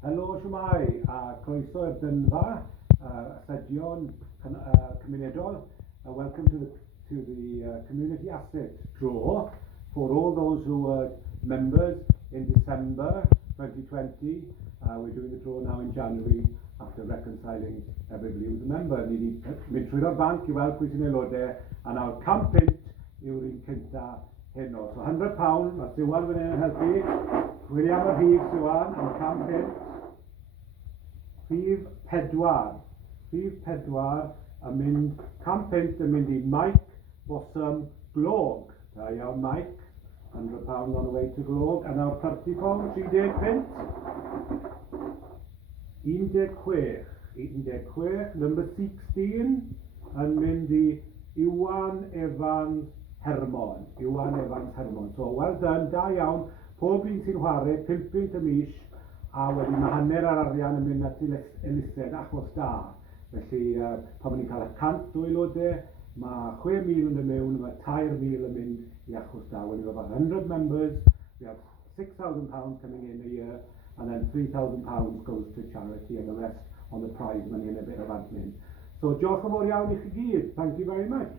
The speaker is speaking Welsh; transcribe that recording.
Helo, shwmai, a croeso i'r dynfa, Asedion cymunedol. Welcome to the community asset draw for all those who were members in December 2020. We're doing the draw now in January after reconciling everybody who's a member. Ni wedi mynd trwy'r banc I weld pwy sy'n aelodau, a nawr £100 yw'r un cynta heno. So £100, mae Siwan fan hyn yn helpu. William yr Hif Siwan am £100. Rhif pedwar yn mynd, £100 yn mynd I Mike Bossum Glog. Da iawn Mike, £100 on the way to Glog. A nawr £30, 30 pence. 16, number 16 yn mynd I Iwan Evans Hermon. So well done, da iawn. Pob un sy'n chwarae, £50 y mis. A wedyn mae hanner ar arian yn mynd at elused achos da. Felly, pan ni'n cael 100 o aelodau, mae 6,000 yn mewn, mae 3,000 yn mynd I achos da. When we have 100 members, we have £6,000 coming in a year, and then £3,000 goes to charity, and the rest on the prize money and a bit of admin. So, diolch yn fawr iawn I chi gyd. Thank you very much.